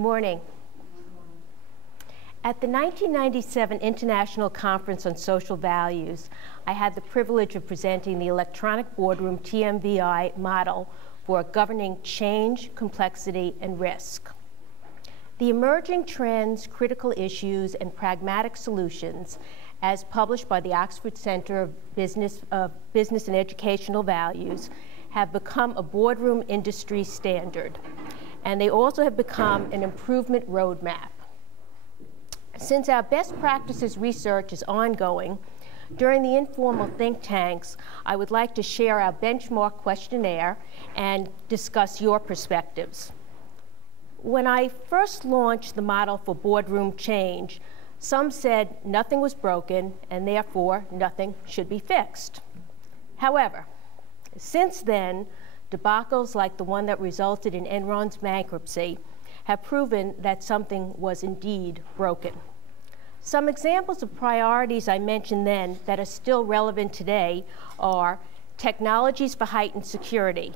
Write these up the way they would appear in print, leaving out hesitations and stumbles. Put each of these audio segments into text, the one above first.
morning. At the 1997 International Conference on Social Values, I had the privilege of presenting the electronic boardroom TMVI model for governing change, complexity, and risk. The emerging trends, critical issues, and pragmatic solutions, as published by the Oxford Center of Business and Educational Values, have become a boardroom industry standard, and they also have become an improvement roadmap. Since our best practices research is ongoing, during the informal think tanks, I would like to share our benchmark questionnaire and discuss your perspectives. When I first launched the model for boardroom change, some said nothing was broken and therefore nothing should be fixed. However, since then, debacles like the one that resulted in Enron's bankruptcy have proven that something was indeed broken. Some examples of priorities I mentioned then that are still relevant today are technologies for heightened security,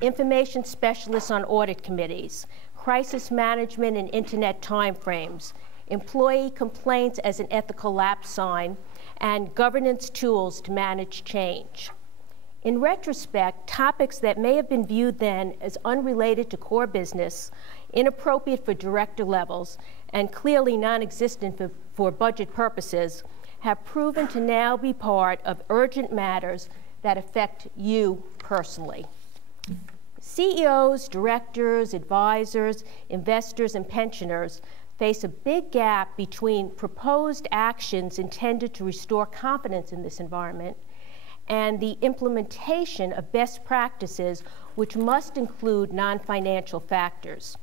information specialists on audit committees, crisis management and internet timeframes, employee complaints as an ethical lapse sign, and governance tools to manage change. In retrospect, topics that may have been viewed then as unrelated to core business, inappropriate for director levels, and clearly non-existent for budget purposes, have proven to now be part of urgent matters that affect you personally. CEOs, directors, advisors, investors, and pensioners face a big gap between proposed actions intended to restore confidence in this environment and the implementation of best practices, which must include non-financial factors.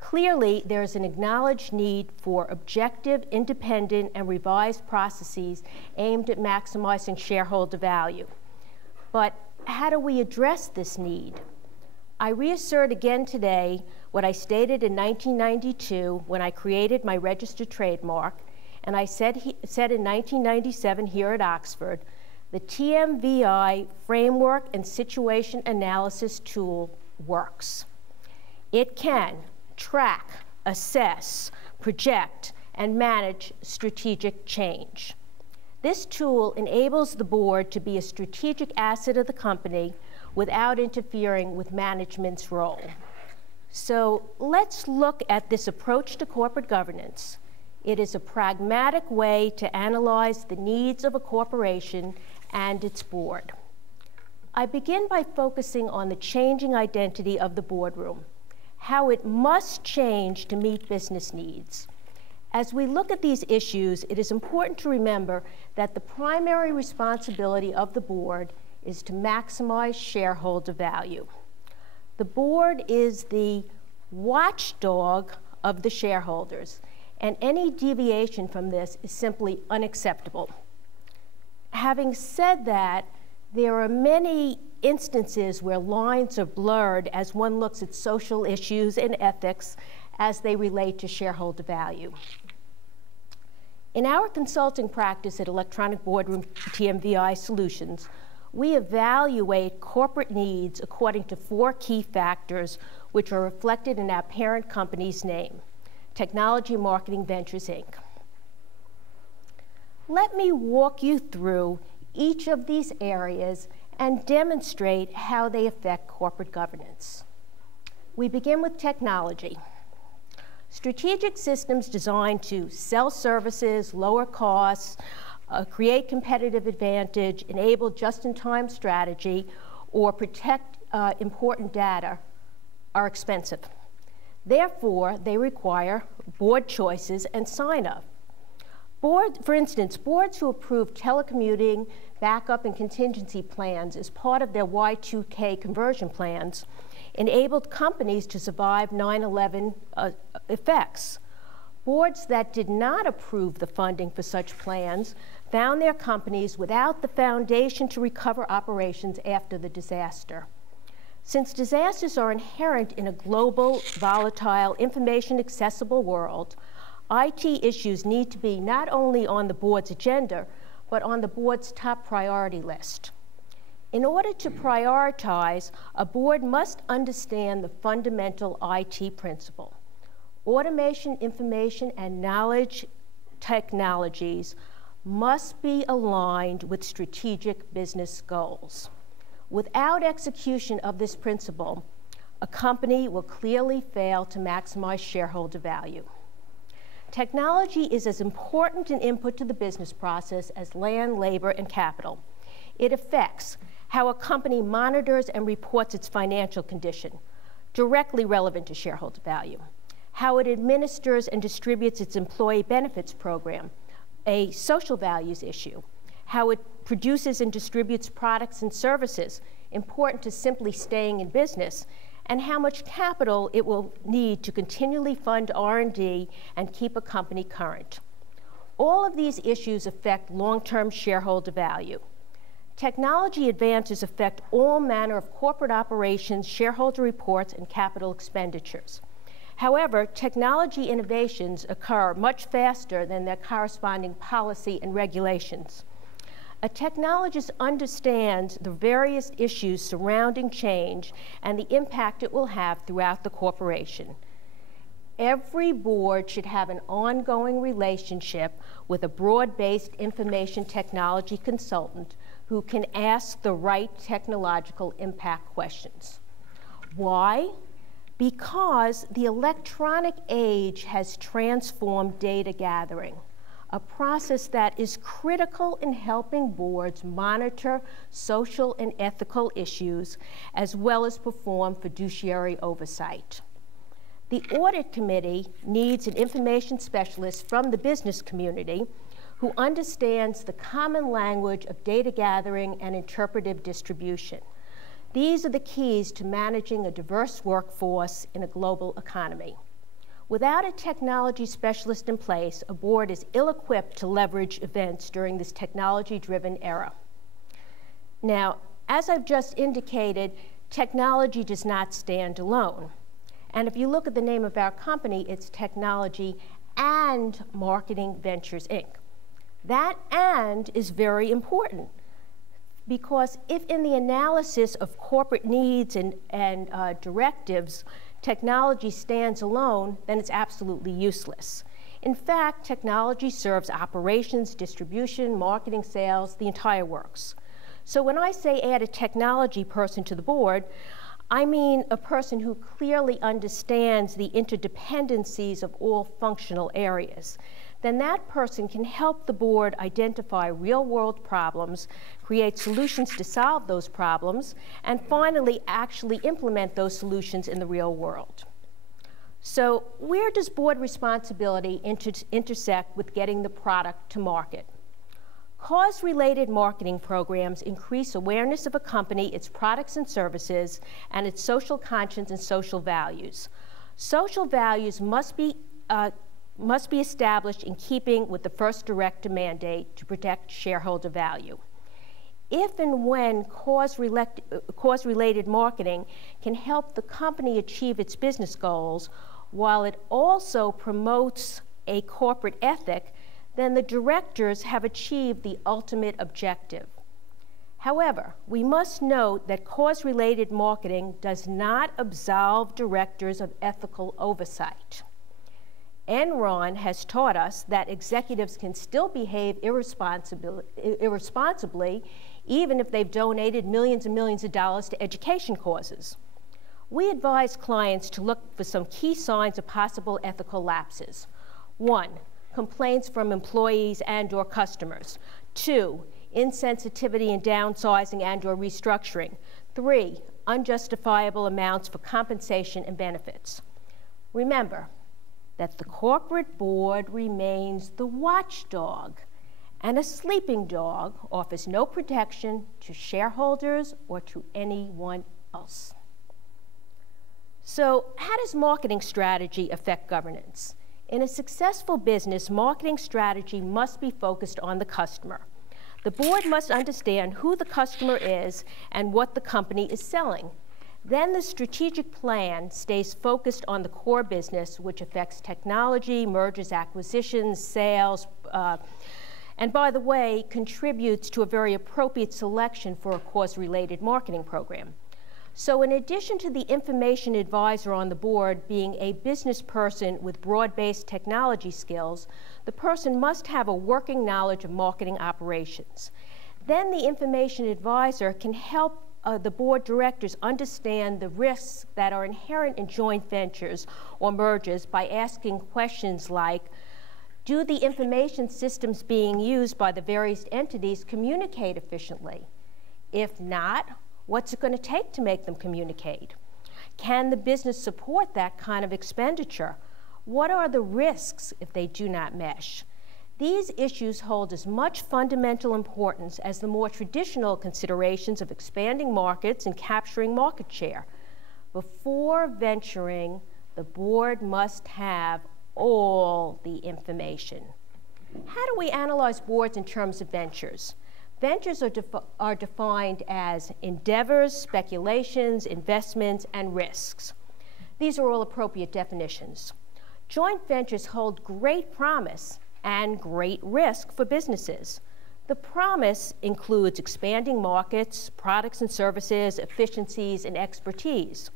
Clearly, there is an acknowledged need for objective, independent, and revised processes aimed at maximizing shareholder value. But how do we address this need? I reassert again today what I stated in 1992 when I created my registered trademark, and I said in 1997 here at Oxford, the TMVI framework and situation analysis tool works. It can track, assess, project, and manage strategic change. This tool enables the board to be a strategic asset of the company without interfering with management's role. So let's look at this approach to corporate governance. It is a pragmatic way to analyze the needs of a corporation and its board. I begin by focusing on the changing identity of the boardroom, how it must change to meet business needs. As we look at these issues, it is important to remember that the primary responsibility of the board is to maximize shareholder value. The board is the watchdog of the shareholders, and any deviation from this is simply unacceptable. Having said that, there are many instances where lines are blurred as one looks at social issues and ethics as they relate to shareholder value. In our consulting practice at Electronic Boardroom TMVI Solutions, we evaluate corporate needs according to 4 key factors which are reflected in our parent company's name, Technology Marketing Ventures, Inc. Let me walk you through each of these areas and demonstrate how they affect corporate governance. We begin with technology. Strategic systems designed to sell services, lower costs, create competitive advantage, enable just-in-time strategy, or protect important data are expensive. Therefore, they require board choices and sign-off. For instance, boards who approve telecommuting, backup, and contingency plans as part of their Y2K conversion plans enabled companies to survive 9/11 effects. Boards that did not approve the funding for such plans found their companies without the foundation to recover operations after the disaster. Since disasters are inherent in a global, volatile, information-accessible world, IT issues need to be not only on the board's agenda, but on the board's top priority list. In order to prioritize, a board must understand the fundamental IT principle. Automation, information, and knowledge technologies must be aligned with strategic business goals. Without execution of this principle, a company will clearly fail to maximize shareholder value. Technology is as important an input to the business process as land, labor, and capital. It affects how a company monitors and reports its financial condition, directly relevant to shareholder value, how it administers and distributes its employee benefits program, a social values issue, how it produces and distributes products and services, important to simply staying in business, and how much capital it will need to continually fund R&D and keep a company current. All of these issues affect long-term shareholder value. Technology advances affect all manner of corporate operations, shareholder reports, and capital expenditures. However, technology innovations occur much faster than their corresponding policy and regulations. A technologist understands the various issues surrounding change and the impact it will have throughout the corporation. Every board should have an ongoing relationship with a broad-based information technology consultant who can ask the right technological impact questions. Why? Because the electronic age has transformed data gathering, a process that is critical in helping boards monitor social and ethical issues, as well as perform fiduciary oversight. The audit committee needs an information specialist from the business community who understands the common language of data gathering and interpretive distribution. These are the keys to managing a diverse workforce in a global economy. Without a technology specialist in place, a board is ill-equipped to leverage events during this technology-driven era. Now, as I've just indicated, technology does not stand alone. And if you look at the name of our company, it's Technology and Marketing Ventures, Inc. That "and" is very important, because if in the analysis of corporate needs and directives, technology stands alone, then it's absolutely useless. In fact, technology serves operations, distribution, marketing, sales, the entire works. So when I say add a technology person to the board, I mean a person who clearly understands the interdependencies of all functional areas. Then that person can help the board identify real-world problems, create solutions to solve those problems, and finally actually implement those solutions in the real world. So where does board responsibility intersect with getting the product to market? Cause-related marketing programs increase awareness of a company, its products and services, and its social conscience and social values. Social values must be established in keeping with the first director mandate to protect shareholder value. If and when cause-related marketing can help the company achieve its business goals, while it also promotes a corporate ethic, then the directors have achieved the ultimate objective. However, we must note that cause-related marketing does not absolve directors of ethical oversight. Enron has taught us that executives can still behave irresponsibly even if they've donated millions and millions of dollars to education causes. We advise clients to look for some key signs of possible ethical lapses. 1, complaints from employees and/or customers. 2, insensitivity and downsizing and/or restructuring. 3, unjustifiable amounts for compensation and benefits. Remember that the corporate board remains the watchdog, and a sleeping dog offers no protection to shareholders or to anyone else. So, how does marketing strategy affect governance? In a successful business, marketing strategy must be focused on the customer. The board must understand who the customer is and what the company is selling. Then the strategic plan stays focused on the core business, which affects technology, mergers, acquisitions, sales, and by the way, contributes to a very appropriate selection for a cause-related marketing program. So in addition to the information advisor on the board being a business person with broad-based technology skills, the person must have a working knowledge of marketing operations. Then the information advisor can help the board directors understand the risks that are inherent in joint ventures or mergers by asking questions like, do the information systems being used by the various entities communicate efficiently? If not, what's it going to take to make them communicate? Can the business support that kind of expenditure? What are the risks if they do not mesh? These issues hold as much fundamental importance as the more traditional considerations of expanding markets and capturing market share. Before venturing, the board must have all the information. How do we analyze boards in terms of ventures? Ventures are defined as endeavors, speculations, investments, and risks. These are all appropriate definitions. Joint ventures hold great promise and great risk for businesses. The promise includes expanding markets, products and services, efficiencies, and expertise.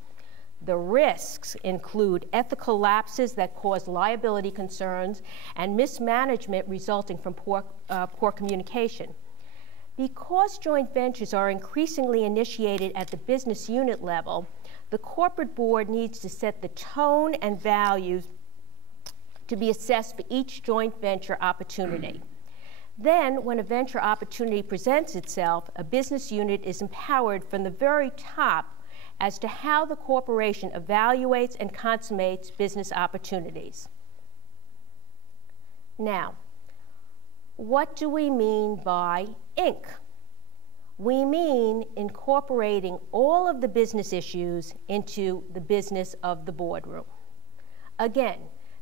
The risks include ethical lapses that cause liability concerns and mismanagement resulting from poor communication. Because joint ventures are increasingly initiated at the business unit level, the corporate board needs to set the tone and values to be assessed for each joint venture opportunity. Then, when a venture opportunity presents itself, a business unit is empowered from the very top as to how the corporation evaluates and consummates business opportunities. Now, what do we mean by Inc? We mean incorporating all of the business issues into the business of the boardroom. Again,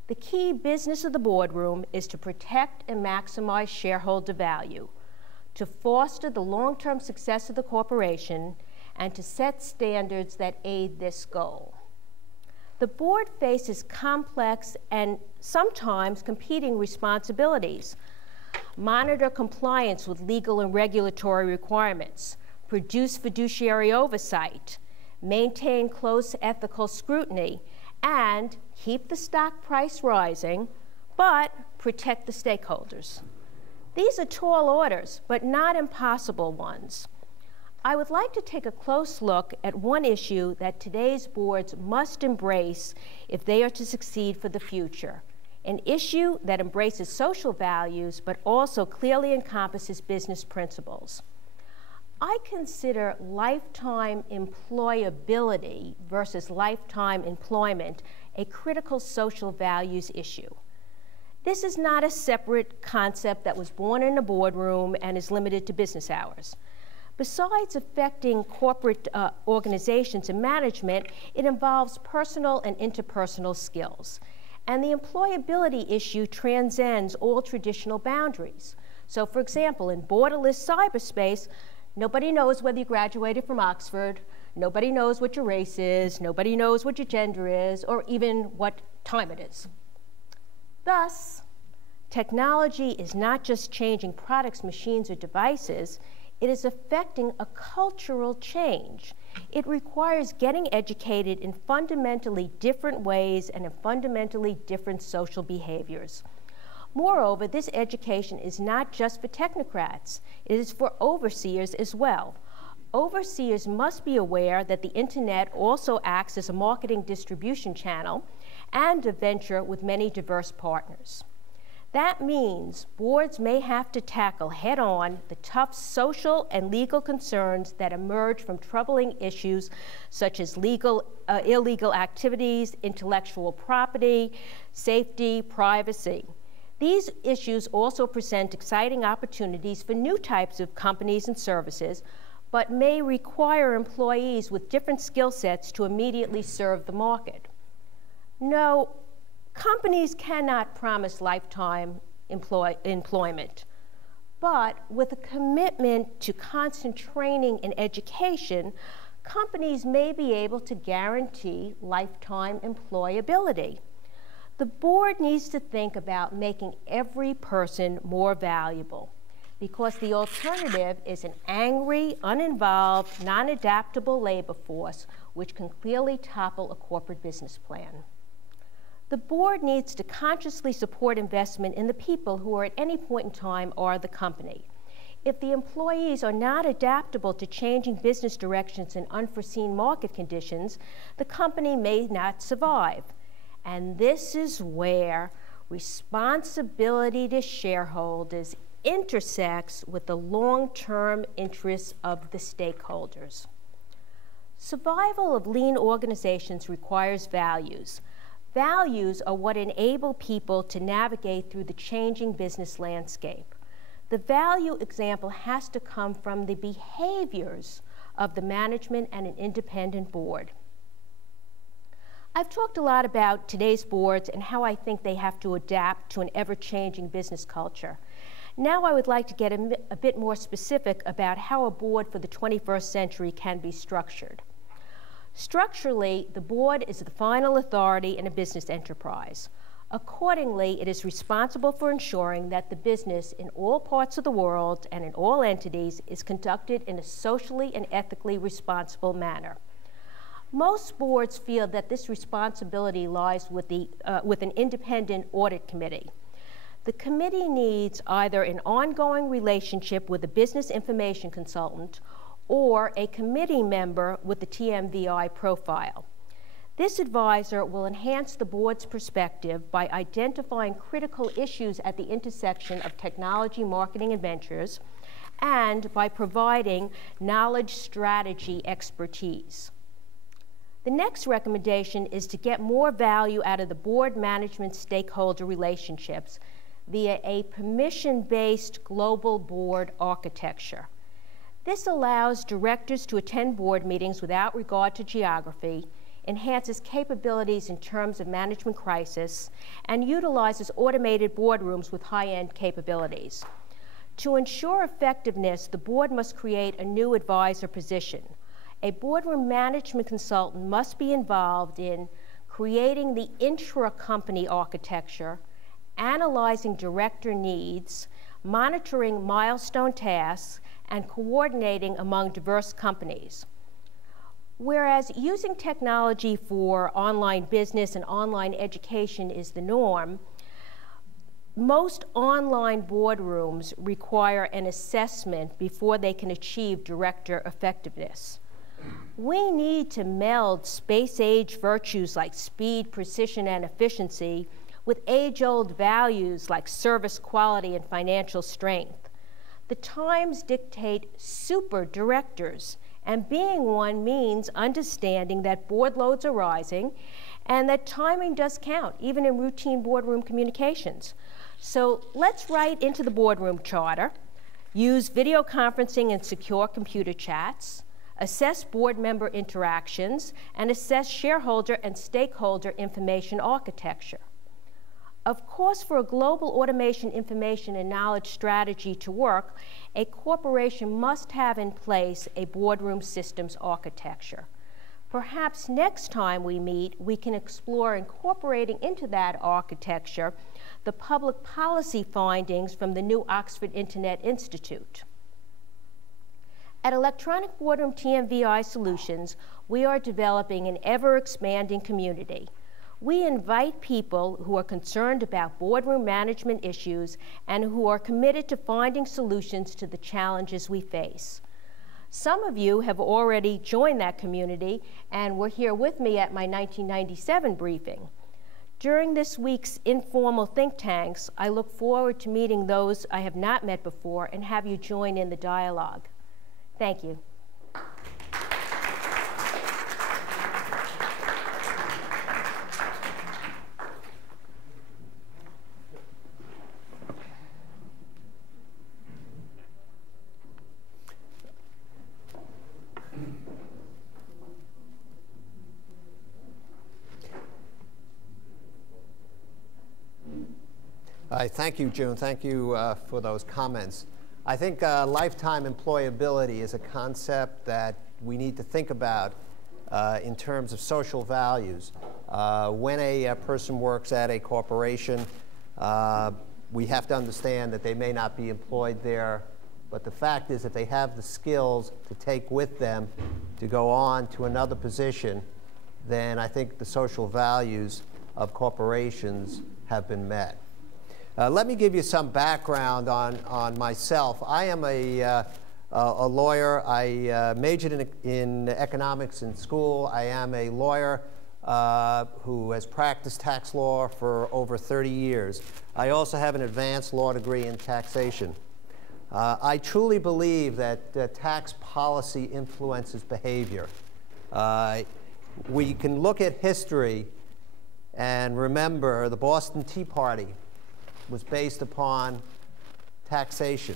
the key business of the boardroom is to protect and maximize shareholder value, to foster the long-term success of the corporation, and to set standards that aid this goal. The board faces complex and sometimes competing responsibilities. Monitor compliance with legal and regulatory requirements, produce fiduciary oversight, maintain close ethical scrutiny, and keep the stock price rising, but protect the stakeholders. These are tall orders, but not impossible ones. I would like to take a close look at one issue that today's boards must embrace if they are to succeed for the future, an issue that embraces social values but also clearly encompasses business principles. I consider lifetime employability versus lifetime employment a critical social values issue. This is not a separate concept that was born in a boardroom and is limited to business hours. Besides affecting corporate organizations and management, it involves personal and interpersonal skills. And the employability issue transcends all traditional boundaries. So, for example, in borderless cyberspace, nobody knows whether you graduated from Oxford, nobody knows what your race is, nobody knows what your gender is, or even what time it is. Thus, technology is not just changing products, machines, or devices, it is affecting a cultural change. It requires getting educated in fundamentally different ways and in fundamentally different social behaviors. Moreover, this education is not just for technocrats, it is for overseers as well. Overseers must be aware that the internet also acts as a marketing distribution channel and a venture with many diverse partners. That means boards may have to tackle head-on the tough social and legal concerns that emerge from troubling issues such as illegal activities, intellectual property, safety, privacy. These issues also present exciting opportunities for new types of companies and services, but may require employees with different skill sets to immediately serve the market. No, companies cannot promise lifetime employment, but with a commitment to constant training and education, companies may be able to guarantee lifetime employability. The board needs to think about making every person more valuable. because the alternative is an angry, uninvolved, non-adaptable labor force which can clearly topple a corporate business plan. The board needs to consciously support investment in the people who are at any point in time are the company. If the employees are not adaptable to changing business directions and unforeseen market conditions, the company may not survive. And this is where responsibility to shareholders intersects with the long-term interests of the stakeholders. Survival of lean organizations requires values. Values are what enable people to navigate through the changing business landscape. The value example has to come from the behaviors of the management and an independent board. I've talked a lot about today's boards and how I think they have to adapt to an ever-changing business culture. Now I would like to get a bit more specific about how a board for the 21st century can be structured. Structurally, the board is the final authority in a business enterprise. Accordingly, it is responsible for ensuring that the business in all parts of the world and in all entities is conducted in a socially and ethically responsible manner. Most boards feel that this responsibility lies with an independent audit committee. The committee needs either an ongoing relationship with a business information consultant or a committee member with the TMVI profile. This advisor will enhance the board's perspective by identifying critical issues at the intersection of technology, marketing, and ventures, and by providing knowledge strategy expertise. The next recommendation is to get more value out of the board management stakeholder relationships via a permission-based global board architecture. This allows directors to attend board meetings without regard to geography, enhances capabilities in terms of management crisis, and utilizes automated boardrooms with high-end capabilities. To ensure effectiveness, the board must create a new advisor position. A boardroom management consultant must be involved in creating the intra-company architecture, analyzing director needs, monitoring milestone tasks, and coordinating among diverse companies. Whereas using technology for online business and online education is the norm, most online boardrooms require an assessment before they can achieve director effectiveness. We need to meld space-age virtues like speed, precision, and efficiency with age-old values like service quality and financial strength. The times dictate super directors, and being one means understanding that board loads are rising and that timing does count, even in routine boardroom communications. So let's write into the boardroom charter, use video conferencing and secure computer chats, assess board member interactions, and assess shareholder and stakeholder information architecture. Of course, for a global automation information and knowledge strategy to work, a corporation must have in place a boardroom systems architecture. Perhaps next time we meet, we can explore incorporating into that architecture the public policy findings from the new Oxford Internet Institute. At Electronic Boardroom TMVI Solutions, we are developing an ever-expanding community. We invite people who are concerned about boardroom management issues and who are committed to finding solutions to the challenges we face. Some of you have already joined that community and were here with me at my 1997 briefing. During this week's informal think tanks, I look forward to meeting those I have not met before and have you join in the dialogue. Thank you. Thank you, June. Thank you for those comments. I think lifetime employability is a concept that we need to think about in terms of social values. When a person works at a corporation, we have to understand that they may not be employed there, but the fact is if they have the skills to take with them to go on to another position, then I think the social values of corporations have been met. Let me give you some background on myself. I am a lawyer. I majored in economics in school. I am a lawyer who has practiced tax law for over 30 years. I also have an advanced law degree in taxation. I truly believe that tax policy influences behavior. We can look at history and remember the Boston Tea Party was based upon taxation.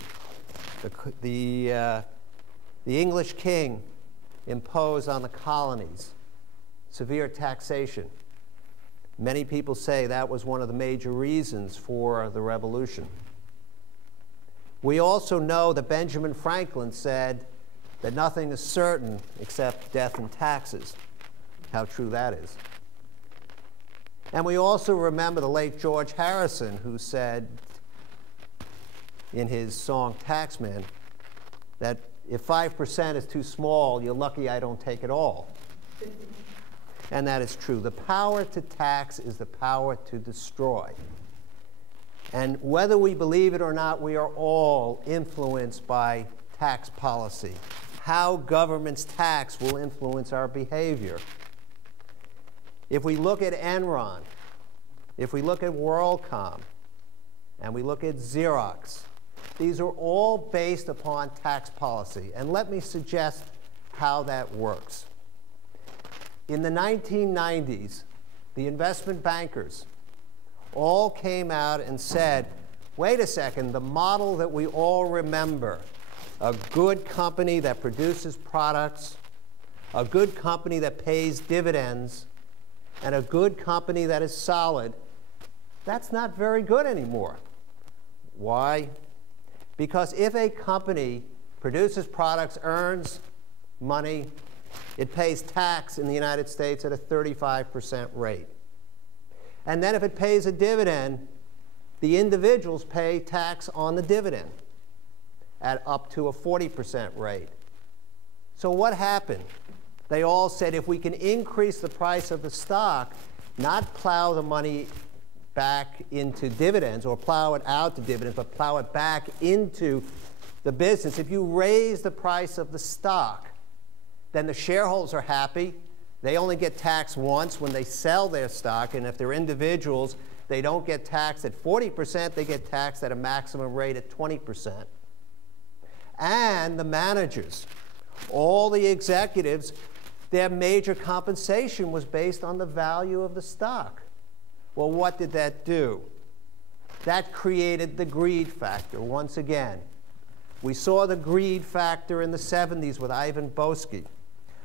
The English king imposed on the colonies severe taxation. Many people say that was one of the major reasons for the revolution. We also know that Benjamin Franklin said that nothing is certain except death and taxes. How true that is. And we also remember the late George Harrison, who said in his song Taxman that if 5% is too small, you're lucky I don't take it all. And that is true. The power to tax is the power to destroy. And whether we believe it or not, we are all influenced by tax policy. How governments tax will influence our behavior. If we look at Enron, if we look at WorldCom, and we look at Xerox, these are all based upon tax policy. And let me suggest how that works. In the 1990s, the investment bankers all came out and said, wait a second, the model that we all remember, a good company that produces products, a good company that pays dividends, and a good company that is solid, that's not very good anymore. Why? Because if a company produces products, earns money, it pays tax in the United States at a 35% rate. And then if it pays a dividend, the individuals pay tax on the dividend at up to a 40% rate. So what happened? They all said if we can increase the price of the stock, not plow the money back into dividends or plow it out to dividends, but plow it back into the business. If you raise the price of the stock, then the shareholders are happy. They only get taxed once when they sell their stock, and if they're individuals, they don't get taxed at 40%, they get taxed at a maximum rate at 20%. And the managers, all the executives, their major compensation was based on the value of the stock. Well, what did that do? That created the greed factor once again. We saw the greed factor in the 70s with Ivan Boesky.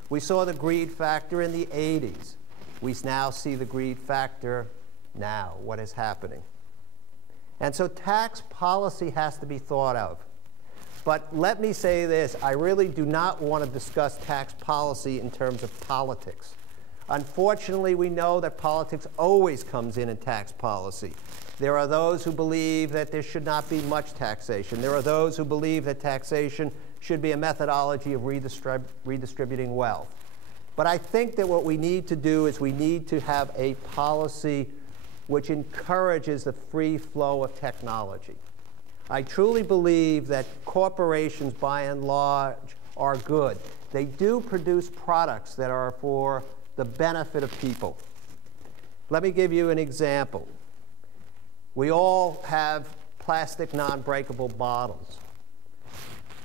We saw the greed factor in the 80s. We now see the greed factor now, what is happening. And so tax policy has to be thought of. But let me say this, I really do not want to discuss tax policy in terms of politics. Unfortunately, we know that politics always comes in tax policy. There are those who believe that there should not be much taxation. There are those who believe that taxation should be a methodology of redistributing wealth. But I think that what we need to do is we need to have a policy which encourages the free flow of technology. I truly believe that corporations, by and large, are good. They do produce products that are for the benefit of people. Let me give you an example. We all have plastic non-breakable bottles.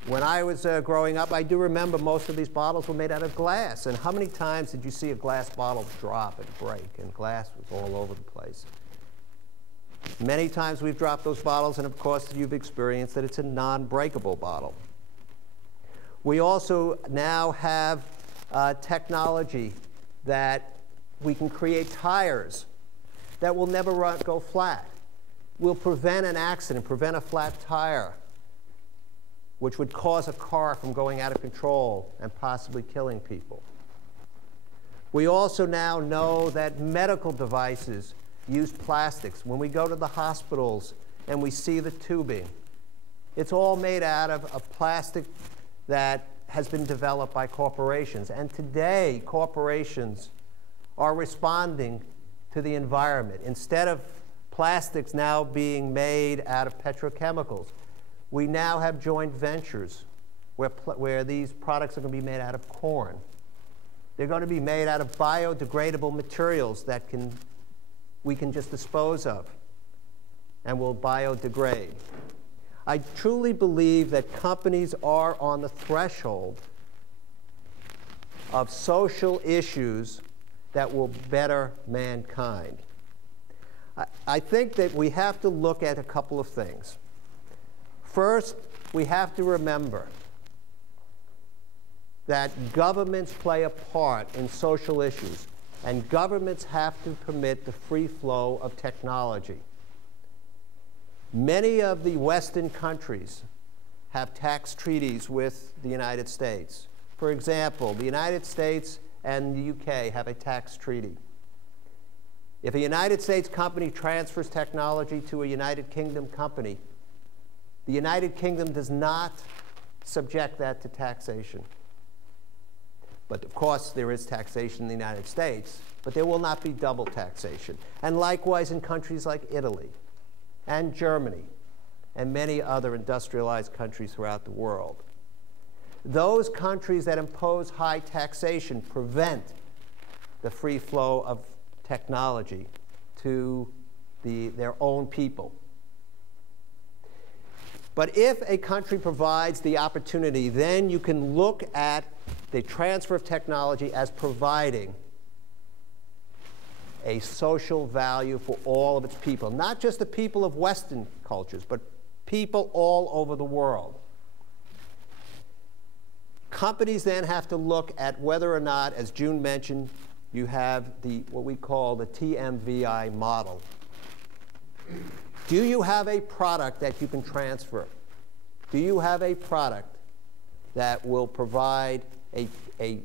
When I was growing up, I do remember most of these bottles were made out of glass. And how many times did you see a glass bottle drop and break, and glass was all over the place? Many times we've dropped those bottles, and of course you've experienced that it's a non-breakable bottle. We also now have technology that we can create tires that will never go flat. We'll prevent an accident, prevent a flat tire, which would cause a car from going out of control and possibly killing people. We also now know that medical devices use plastics. When we go to the hospitals and we see the tubing. It's all made out of a plastic that has been developed by corporations. And today, corporations are responding to the environment. Instead of plastics now being made out of petrochemicals, we now have joint ventures where these products are going to be made out of corn. They're going to be made out of biodegradable materials that we can just dispose of and will biodegrade. I truly believe that companies are on the threshold of social issues that will better mankind. I think that we have to look at a couple of things. First, we have to remember that governments play a part in social issues, and governments have to permit the free flow of technology. Many of the Western countries have tax treaties with the United States. For example, the United States and the UK have a tax treaty. If a United States company transfers technology to a United Kingdom company, the United Kingdom does not subject that to taxation. But of course, there is taxation in the United States, but there will not be double taxation. And likewise in countries like Italy and Germany and many other industrialized countries throughout the world. Those countries that impose high taxation prevent the free flow of technology to their own people. But if a country provides the opportunity, then you can look at the transfer of technology as providing a social value for all of its people. Not just the people of Western cultures, but people all over the world. Companies then have to look at whether or not, as June mentioned, you have what we call the TMVI model. Do you have a product that you can transfer? Do you have a product that will provide a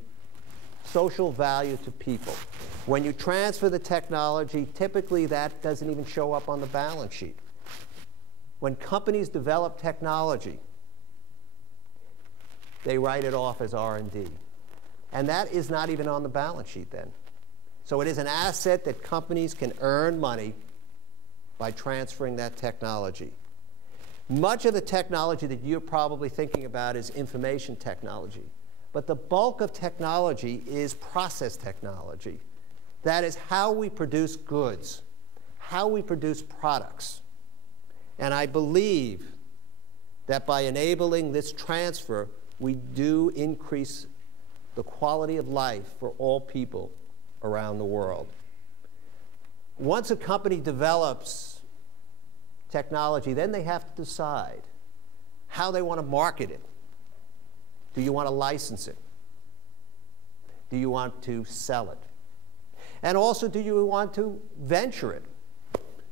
social value to people? When you transfer the technology, typically that doesn't even show up on the balance sheet. When companies develop technology, they write it off as R&D. And that is not even on the balance sheet then. So it is an asset that companies can earn money by transferring that technology. Much of the technology that you're probably thinking about is information technology. But the bulk of technology is process technology. That is how we produce goods, how we produce products. And I believe that by enabling this transfer, we do increase the quality of life for all people around the world. Once a company develops technology, then they have to decide how they want to market it. Do you want to license it? Do you want to sell it? And also, do you want to venture it?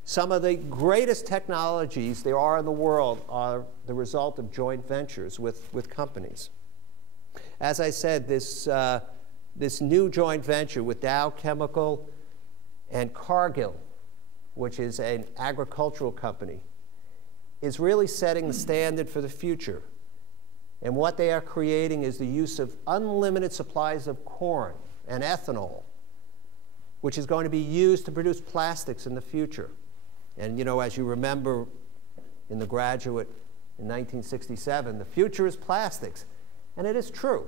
Some of the greatest technologies there are in the world are the result of joint ventures with companies. As I said, this new joint venture with Dow Chemical and Cargill, which is an agricultural company, is really setting the standard for the future. And what they are creating is the use of unlimited supplies of corn and ethanol, which is going to be used to produce plastics in the future. And you know, as you remember in The Graduate in 1967, the future is plastics. And it is true.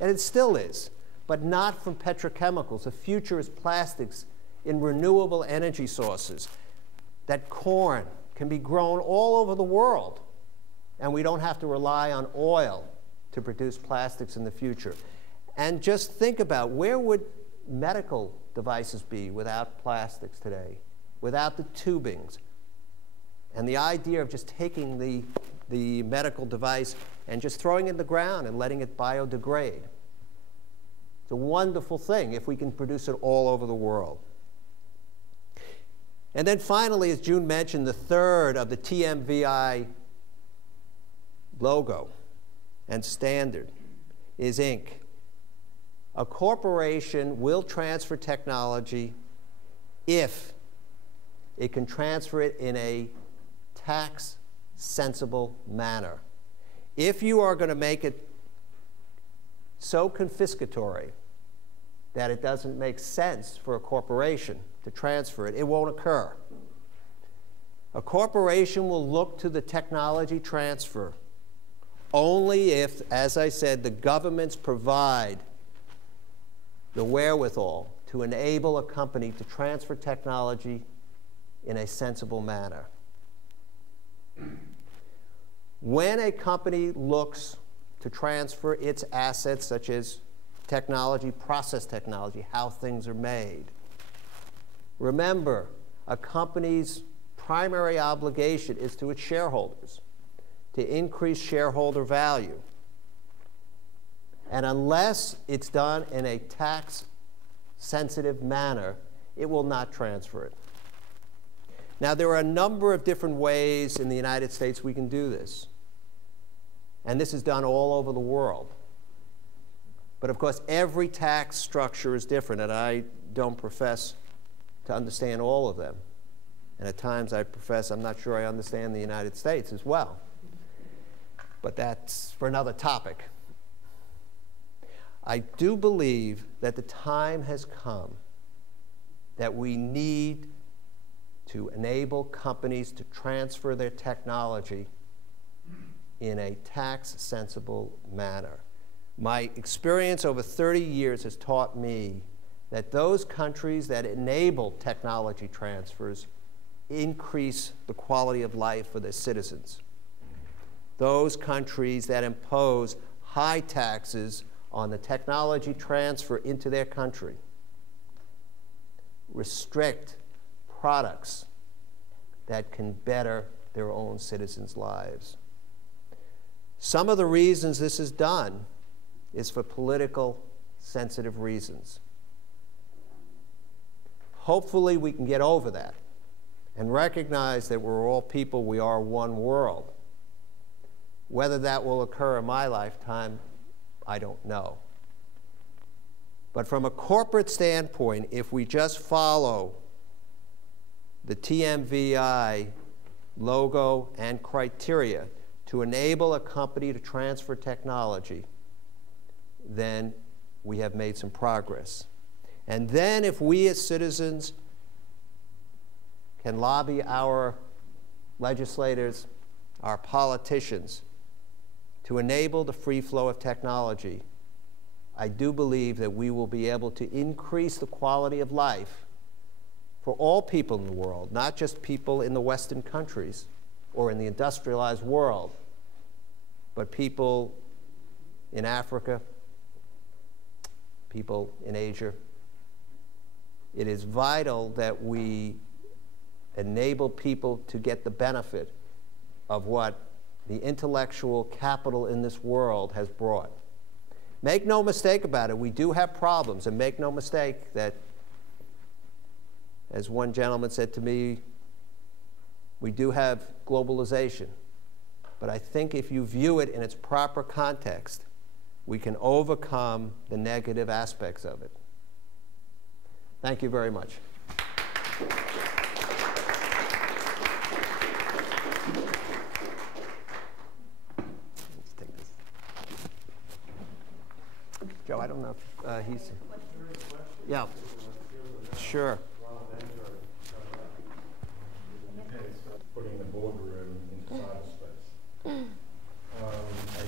And it still is. But not from petrochemicals. The future is plastics in renewable energy sources. That corn can be grown all over the world. And we don't have to rely on oil to produce plastics in the future. And just think about, where would medical devices be without plastics today? Without the tubings? And the idea of just taking the medical device and just throwing it in the ground and letting it biodegrade. It's a wonderful thing if we can produce it all over the world. And then finally, as June mentioned, the third of the TMVI logo and standard is Inc. A corporation will transfer technology if it can transfer it in a tax-sensible manner. If you are going to make it so confiscatory that it doesn't make sense for a corporation to transfer it, it won't occur. A corporation will look to the technology transfer only if, as I said, the governments provide the wherewithal to enable a company to transfer technology in a sensible manner. When a company looks to transfer its assets, such as technology, process technology, how things are made, remember, a company's primary obligation is to its shareholders, to increase shareholder value. And unless it's done in a tax-sensitive manner, it will not transfer it. Now, there are a number of different ways in the United States we can do this. And this is done all over the world. But of course, every tax structure is different, and I don't profess to understand all of them. And at times I profess I'm not sure I understand the United States as well. But that's for another topic. I do believe that the time has come that we need to enable companies to transfer their technology in a tax-sensible manner. My experience over 30 years has taught me that those countries that enable technology transfers increase the quality of life for their citizens. Those countries that impose high taxes on the technology transfer into their country restrict products that can better their own citizens' lives. Some of the reasons this is done is for political sensitive reasons. Hopefully we can get over that and recognize that we're all people, we are one world. Whether that will occur in my lifetime, I don't know. But from a corporate standpoint, if we just follow the TMVI logo and criteria to enable a company to transfer technology, then we have made some progress. And then if we as citizens can lobby our legislators, our politicians, to enable the free flow of technology, I do believe that we will be able to increase the quality of life for all people in the world, not just people in the Western countries or in the industrialized world, but people in Africa, people in Asia. It is vital that we enable people to get the benefit of what the intellectual capital in this world has brought. Make no mistake about it, we do have problems, and make no mistake that, as one gentleman said to me, we do have globalization. But I think if you view it in its proper context, we can overcome the negative aspects of it. Thank you very much. Let's take this. Joe, I don't know if he's... Yeah, sure. Putting the boardroom into cyberspace. And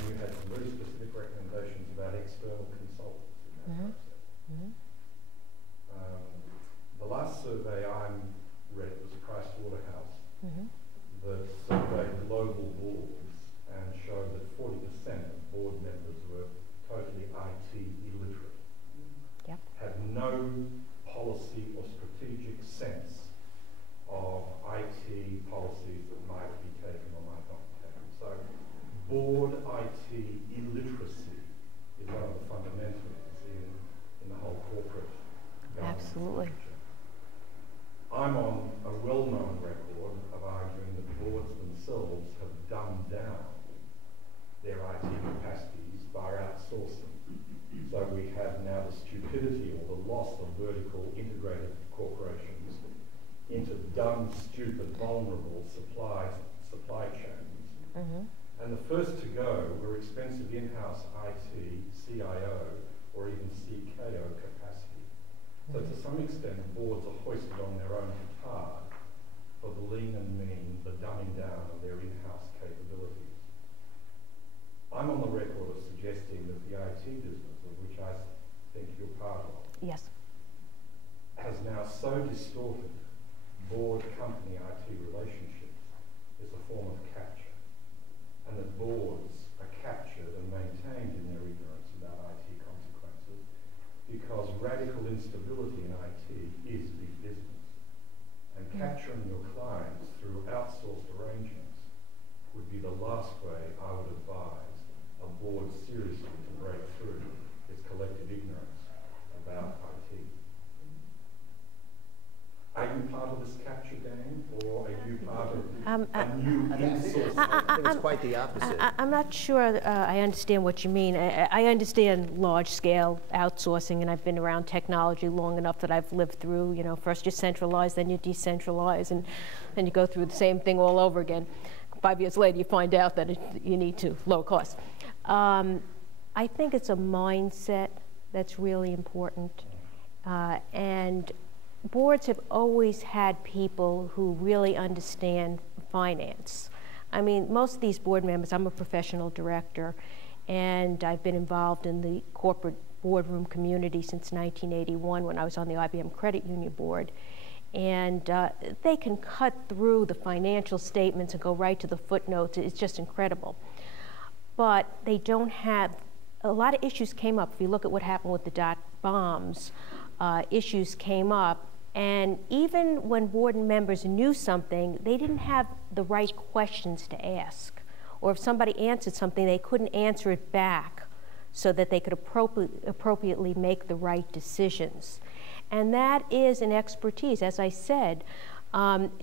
you had some very specific recommendations about external consultants in that process. The last survey I read was a Pricewaterhouse that surveyed global boards and showed that 40% of board members were totally IT illiterate, had no policy or strategic sense of IT policies that might be taken or might not be taken. So board IT illiteracy is one of the fundamentals in the whole corporate governance. Absolutely. Structure. I'm on a well-known record of arguing that boards themselves have dumbed down their IT capacities by outsourcing. So we have now the stupidity or the loss of vertical integrated corporations into dumb, stupid, vulnerable first to go were expensive in-house IT, CIO, or even CKO capacity. So to some extent, boards are hoisted on their own petard for the lean and mean, the dumbing down of their in-house capabilities. I'm on the record of suggesting that the IT business, of which I think you're part of, Yes. has now so distorted board-company IT relationships, it's a form of capture, and that boards are captured and maintained in their ignorance about IT consequences because radical instability in IT is big business. And capturing your clients through outsourced arrangements would be the last way I would advise a board seriously to break through its collective ignorance about IT. Are you part of this capture game, or are you part of a new in-source? I think it's quite the opposite. I'm not sure I understand what you mean. I understand large-scale outsourcing, and I've been around technology long enough that I've lived through, you know, first you centralize, then you decentralize, and then you go through the same thing all over again. 5 years later, you find out that you need to lower costs. I think it's a mindset that's really important, and boards have always had people who really understand finance. I mean, most of these board members, I'm a professional director, and I've been involved in the corporate boardroom community since 1981 when I was on the IBM Credit Union board. And they can cut through the financial statements and go right to the footnotes. It's just incredible. But they don't have, a lot of issues came up. If you look at what happened with the dot-bombs, issues came up. And even when board members knew something, they didn't have the right questions to ask. Or if somebody answered something, they couldn't answer it back so that they could appropriately make the right decisions. And that is an expertise. As I said,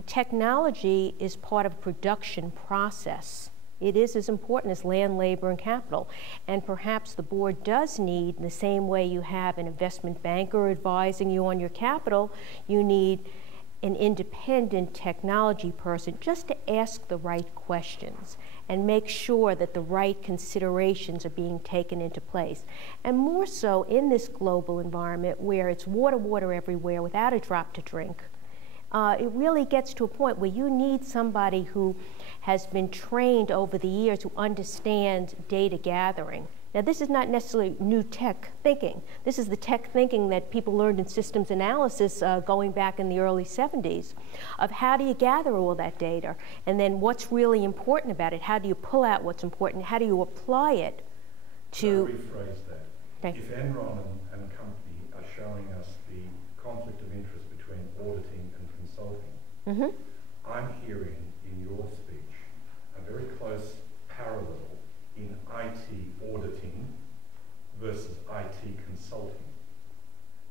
technology is part of a production process. It is as important as land, labor, and capital. And perhaps the board does need, in the same way you have an investment banker advising you on your capital, you need an independent technology person just to ask the right questions and make sure that the right considerations are being taken into place. And more so in this global environment where it's water, water everywhere without a drop to drink, it really gets to a point where you need somebody who has been trained over the years who understands data gathering. Now, this is not necessarily new tech thinking. This is the tech thinking that people learned in systems analysis going back in the early 70s, of how do you gather all that data, and then what's really important about it? How do you pull out what's important? How do you apply it to... Rephrase that. If Enron and company are showing us the conflict of interest between auditing and consulting, I'm hearing in your speech a very close parallel in IT auditing versus IT consulting.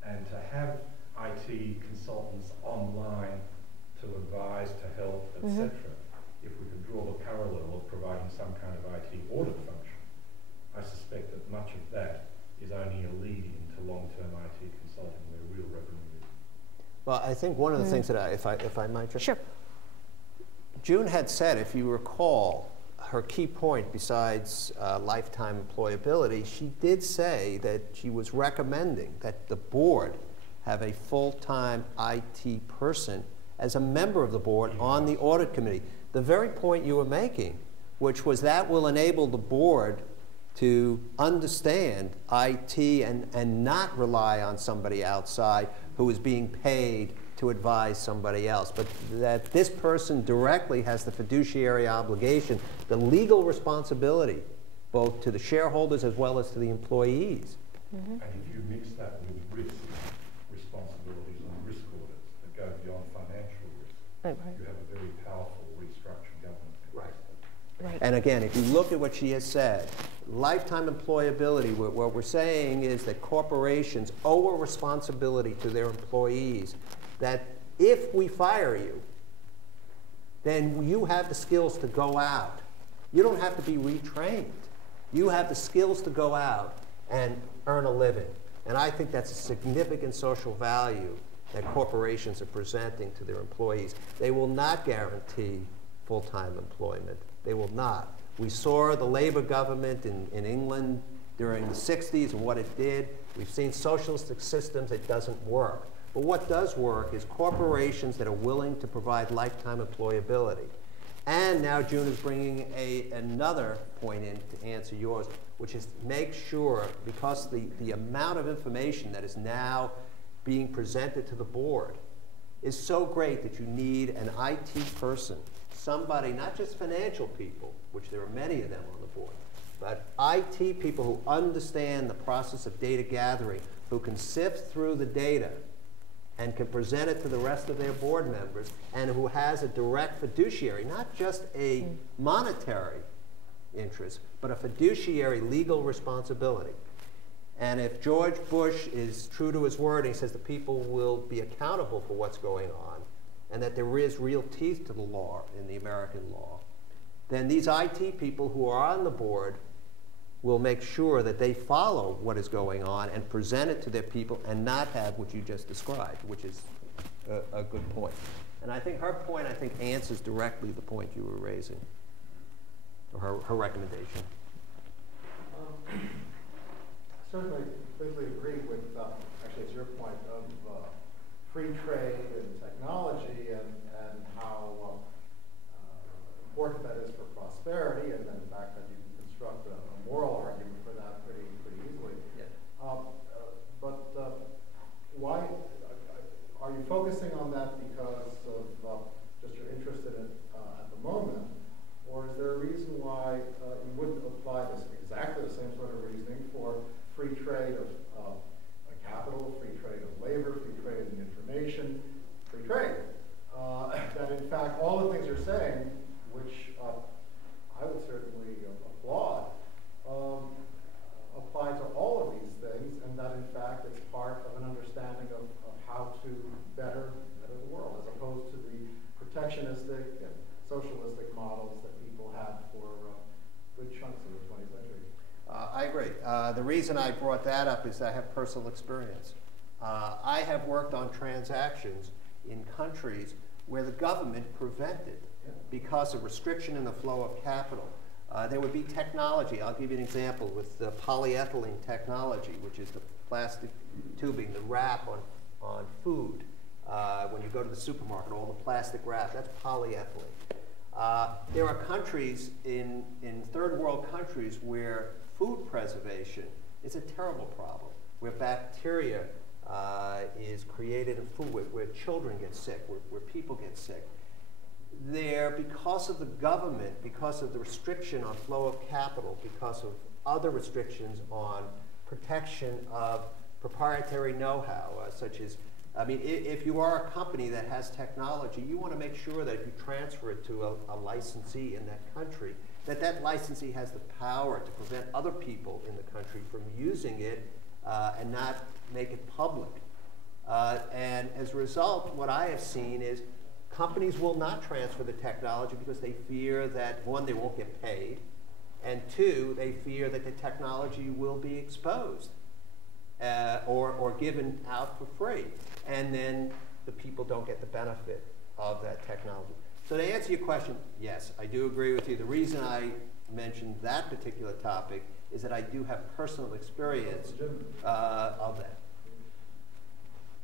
And to have IT consultants online to advise, to help, etc., if we could draw the parallel of providing some kind of IT audit function, I suspect that much of that is only a lead into long-term IT consulting where real revenue is. Well, I think one of the things that if I might just... Sure. June had said, if you recall, her key point besides lifetime employability, she did say that she was recommending that the board have a full-time IT person as a member of the board on the audit committee. The very point you were making, which was that will enable the board to understand IT and not rely on somebody outside who is being paid to advise somebody else, but that this person directly has the fiduciary obligation, the legal responsibility, both to the shareholders as well as to the employees. And if you mix that with risk responsibilities and risk audits that go beyond financial risk, you have a very powerful restructured governance capacity. Right. And again, if you look at what she has said, lifetime employability, what we're saying is that corporations owe a responsibility to their employees that if we fire you, then you have the skills to go out. You don't have to be retrained. You have the skills to go out and earn a living. And I think that's a significant social value that corporations are presenting to their employees. They will not guarantee full-time employment. They will not. We saw the Labour government in England during the 60s and what it did. We've seen socialistic systems, it doesn't work. But what does work is corporations that are willing to provide lifetime employability. And now June is bringing another point in to answer yours, which is make sure, because the amount of information that is now being presented to the board is so great that you need an IT person, somebody, not just financial people, which there are many of them on the board, but IT people who understand the process of data gathering, who can sift through the data and can present it to the rest of their board members, and who has a direct fiduciary, not just a monetary interest, but a fiduciary legal responsibility. And if George Bush is true to his word, and he says the people will be accountable for what's going on, and that there is real teeth to the law in the American law, then these IT people who are on the board will make sure that they follow what is going on and present it to their people and not have what you just described, which is a good point. And I think her point, answers directly the point you were raising, or her recommendation. Certainly completely agree with, actually it's your point of free trade and technology and how important that is for prosperity, and then the fact that you can construct a moral argument for that pretty easily. Yeah. Why are you focusing on that because of just your interest in it at the moment, or is there a reason why you wouldn't apply this exactly the same sort of reasoning for free trade of capital, free trade of labor, free trade in information, free trade? That in fact all the things you're saying, which I would certainly applaud, apply to all of these things, and that in fact it's part of an understanding of how to better the world, as opposed to the protectionistic and socialistic models that people had for good chunks of the 20th century. I agree. The reason I brought that up is I have personal experience. I have worked on transactions in countries where the government prevented, because of restriction in the flow of capital. There would be technology. I'll give you an example with the polyethylene technology, which is the plastic tubing, the wrap on food. When you go to the supermarket, all the plastic wrap, that's polyethylene. There are countries in third world countries where food preservation is a terrible problem, where bacteria is created in food, where children get sick, where people get sick. There, because of the government, because of the restriction on flow of capital, because of other restrictions on protection of proprietary know-how, such as, I mean, if you are a company that has technology, you want to make sure that if you transfer it to a licensee in that country, that licensee has the power to prevent other people in the country from using it and not make it public. And as a result, what I have seen is companies will not transfer the technology because they fear that, one, they won't get paid, and two, they fear that the technology will be exposed or given out for free. And then the people don't get the benefit of that technology. So to answer your question, yes, I do agree with you. The reason I mentioned that particular topic is that I do have personal experience of that.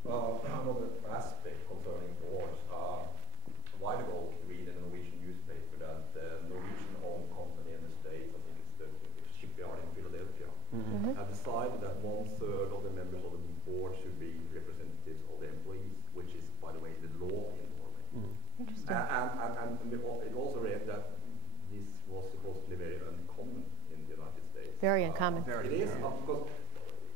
Another aspect concerning boards. A while ago, read in a Norwegian newspaper that the Norwegian-owned company in the States, I think it's the shipyard in Philadelphia, have decided that 1/3 of the members of the board should be representatives of the employees, which is, by the way, the law in Norway. Interesting. And it also read that this was supposedly very uncommon in the United States. Very uncommon. It is, because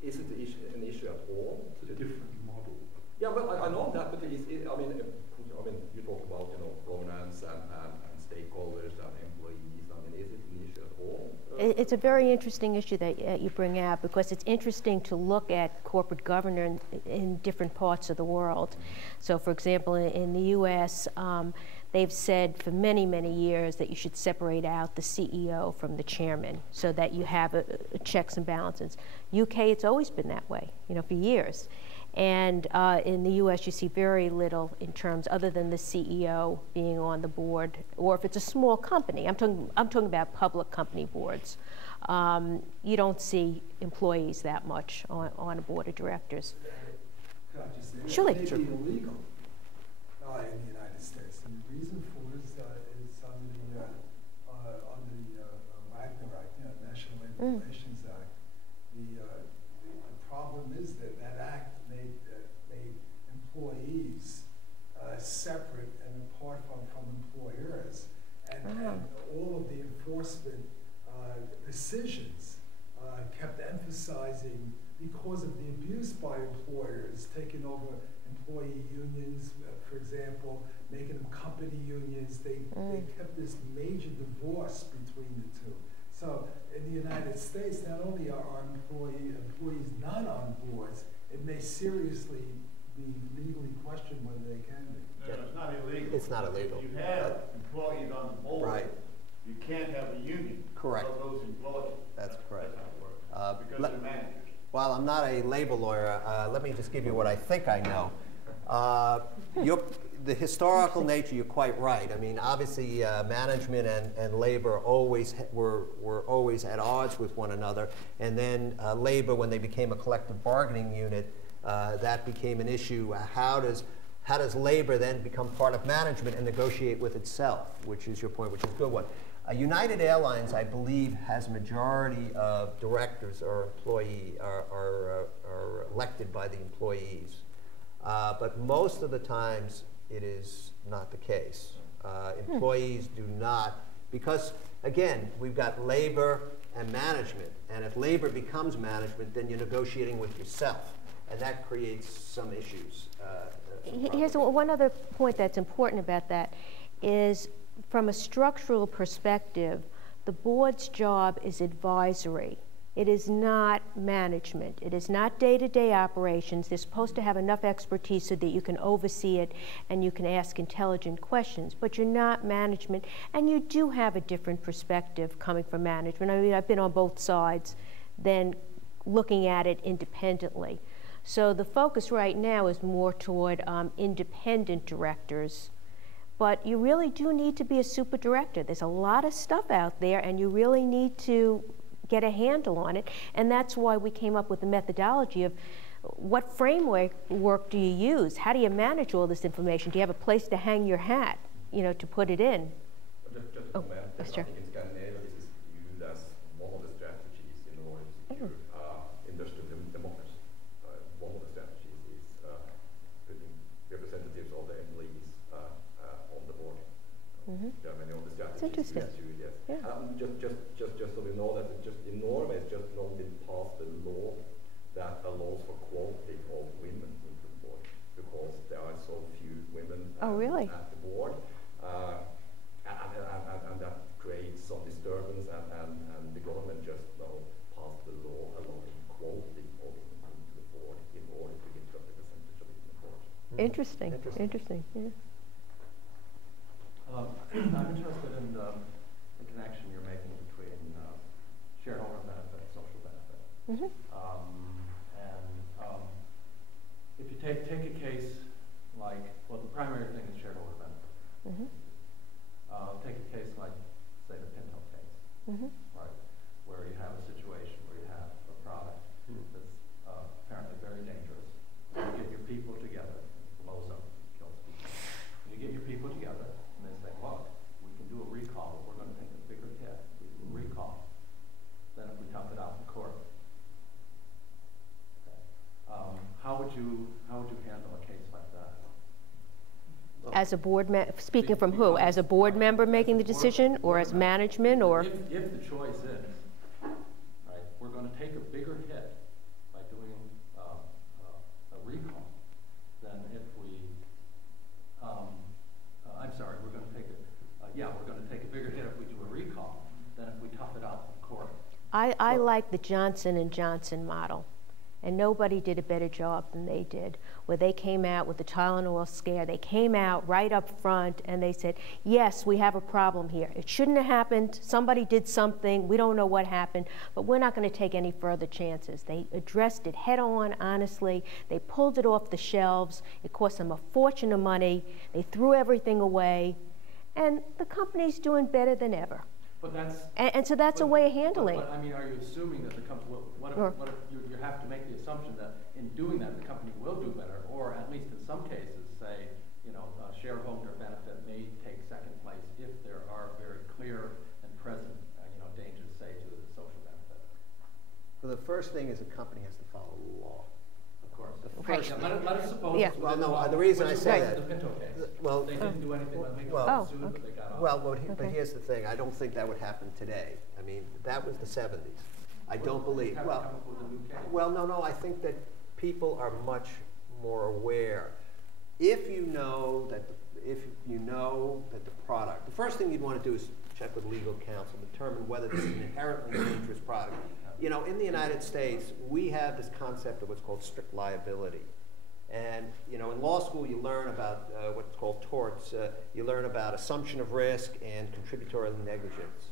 is it an issue at all? It's a different model. Yeah, but I know that, but I mean, you talk about, governance and stakeholders and employees. I mean, is it an issue at all? It's a very interesting issue that you bring out, because it's interesting to look at corporate governance in different parts of the world. So, for example, in the U.S., they've said for many, many years that you should separate out the CEO from the chairman so that you have a checks and balances. UK, it's always been that way, for years. And in the U.S., you see very little in terms, other than the CEO being on the board, or if it's a small company. I'm talking about public company boards. You don't see employees that much on a board of directors. Could I just say that? Surely. It may be illegal in the United States, and the reason for it is under the Wagner Act, National Labor Relations Act. The problem is that act made employees separate and apart from employers, and all of the enforcement decisions kept emphasizing, because of the abuse by employers, taking over employee unions, for example, making them company unions. They kept this major divorce between the two. So in the United States, not only are our employees not on boards, it may seriously be legally questioned whether they can be. No, it's not illegal. It's not illegal. If you have employees on the board, Right. you can't have a union. Correct. Of those employees. That's correct. That's how it works. Because they're managers. While I'm not a labor lawyer, let me just give you what I think I know. The historical nature, you're quite right. I mean, obviously, management and labor were always at odds with one another. And then labor, when they became a collective bargaining unit, that became an issue. How does labor then become part of management and negotiate with itself, which is your point, which is a good one. United Airlines, I believe, has a majority of directors or are elected by the employees. But most of the times, it is not the case. Employees do not, because, again, we've got labor and management. And if labor becomes management, then you're negotiating with yourself. And that creates some issues. Here's one other point that's important about that is, from a structural perspective, the board's job is advisory. It is not management. It is not day-to-day operations. They're supposed to have enough expertise so that you can oversee it and you can ask intelligent questions, but you're not management, and you do have a different perspective coming from management. I mean, I've been on both sides than looking at it independently. So the focus right now is more toward independent directors. But you really do need to be a super director. There's a lot of stuff out there, and you really need to get a handle on it. And that's why we came up with the methodology of what framework do you use? How do you manage all this information? Do you have a place to hang your hat, to put it in? Just a comment. I think in Scandinavia, this is viewed as one of the strategies in order to secure industrial democracy. One of the strategies is putting representatives of the employees on the board. There are many of the strategies. It's interesting. Yes. Yeah. Just so we know that in Norway, it's just now been passed a law that allows for quality of women in the board, because there are so few women at the board, and that creates some disturbance, and the government just now passed the law allowing quality of women into the board in order to get a percentage of it in the board. Interesting. Yeah. I'm interested in the connection you're making between shareholder benefit and social benefit. If you take a case like, well, the primary thing is shareholder benefit. Take a case like, say, the Pinto case, right, where you have a situation where you have a product that's apparently very dangerous. You get your people together, it blows up, kills people. You get your people together, and they say, look, we can do a recall, but we're going to take a bigger hit if we do a recall than if we tough it out in court. Okay. How would you handle a case like that? As a board member, speaking from who? As a board member making the decision, or as management, or? If the choice is, right, we're going to take a bigger hit by doing a recall than if we, I'm sorry, we're going to take a bigger hit if we do a recall than if we tough it out in court. I like the Johnson & Johnson model. And nobody did a better job than they did, where they came out with the Tylenol scare. They came out right up front and they said, yes, we have a problem here. It shouldn't have happened. Somebody did something. We don't know what happened, but we're not going to take any further chances. They addressed it head on, honestly. They pulled it off the shelves. It cost them a fortune of money. They threw everything away. And the company's doing better than ever. But that's... And so that's a way of handling it. But, I mean, are you assuming that the company, what if you have to make the assumption that in doing that the company will do better, or at least in some cases say, you know, shareholder benefit may take second place if there are very clear and present, you know, dangers, say, to the social benefit? Well, the first thing is a company has to follow the law. Of course. Right. Yeah, let us suppose. Yeah. Well, no, the reason I say that, the Pinto case. well, They didn't do anything when they well, got sued, but they got off. well, but here's the thing. I don't think that would happen today. I mean, that was the 70s. I don't believe. Have to come up with a new case. Well, no. I think that people are much more aware. If you know that the product, the first thing you'd want to do is check with legal counsel, determine whether this is an inherently dangerous product. You know, in the United States, we have this concept of what's called strict liability. And, you know, in law school, you learn about what's called torts. You learn about assumption of risk and contributory negligence.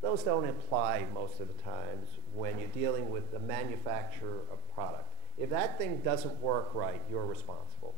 Those don't apply most of the times when you're dealing with the manufacturer of product. If that thing doesn't work right, you're responsible.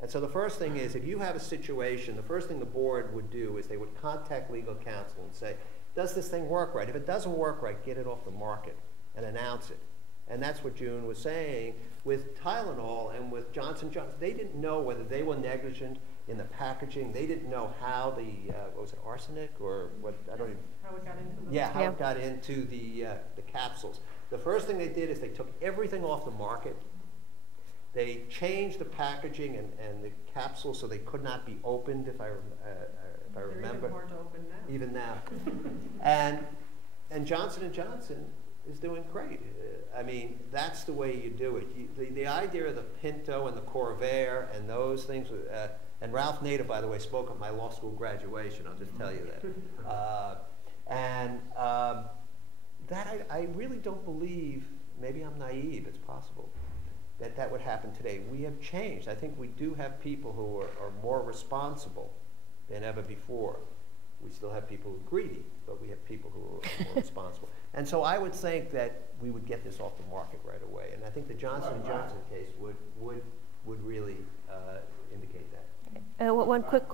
And so the first thing is, if you have a situation, the first thing the board would do is they would contact legal counsel and say, does this thing work right? If it doesn't work right, get it off the market and announce it. And that's what June was saying with Tylenol and with Johnson & Johnson. They didn't know whether they were negligent in the packaging. They didn't know how the, what was it, arsenic or what, I don't even. How it got into the... Yeah, how it got into the capsules. The first thing they did is they took everything off the market. They changed the packaging and the capsules so they could not be opened, if I remember. Even hard to open now. Even now. And Johnson & Johnson is doing great. I mean, that's the way you do it. The idea of the Pinto and the Corvair and those things, and Ralph Nader, by the way, spoke at my law school graduation, I'll just tell you that. That I really don't believe, maybe I'm naive, it's possible, that would happen today. We have changed. I think we do have people who are more responsible than ever before. We still have people who are greedy, but we have people who are more responsible. And so I would think that we would get this off the market right away. And I think the Johnson & Johnson case would really indicate that. One quick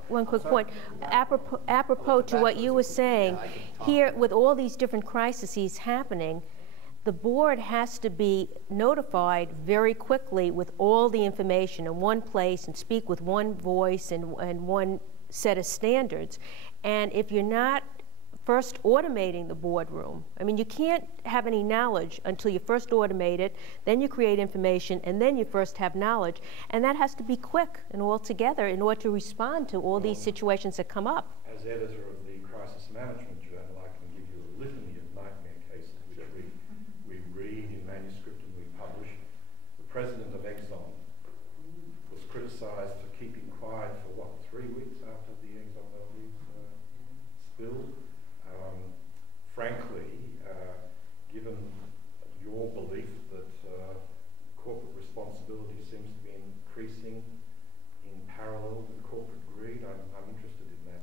point. Apropos to what you were saying, here with all these different crises happening, the board has to be notified very quickly with all the information in one place and speak with one voice and one set of standards. And if you're not first automating the boardroom, I mean, you can't have any knowledge until you first automate it, then you create information, and then you first have knowledge. And that has to be quick and all together in order to respond to all these situations that come up. As editor of the Crisis Management Journal, I can give you a litany of nightmare cases which we read in manuscript and we publish. The president of Exxon was criticised for keeping quiet for, what, 3 weeks after the Exxon spill. Frankly, given your belief that corporate responsibility seems to be increasing in parallel with corporate greed, I'm interested in that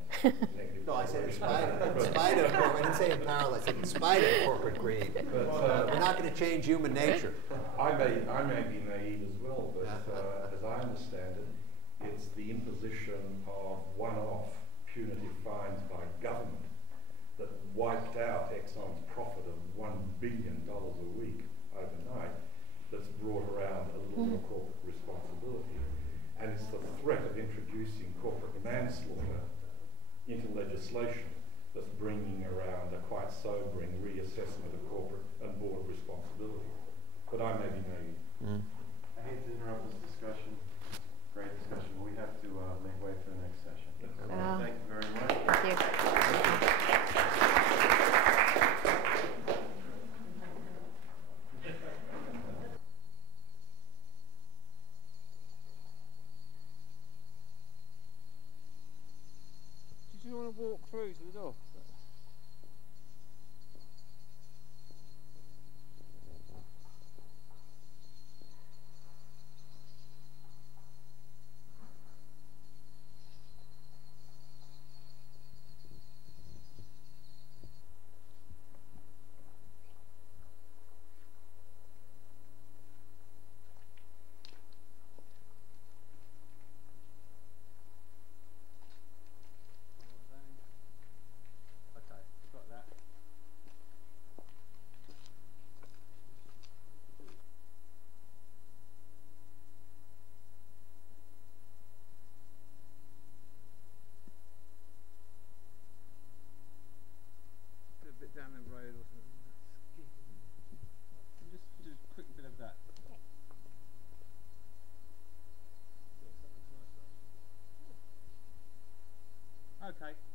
negative. No, I said in spite of corporate, I didn't say in parallel, I said in spite of corporate greed. But we're not going to change human nature. I may be naive as well, but as I understand it, it's the imposition of one-off punitive fines by government that wiped out Exxon's profit of $1 billion a week overnight that's brought around a little more corporate responsibility. And it's the threat of introducing corporate manslaughter into legislation that's bringing around a quite sobering reassessment of corporate and board responsibility. But I may be naive. I hate to interrupt this discussion. Great discussion, but we have to make way for the next session. Thank you very much. Thank you. Did you want to walk through to the door? Okay.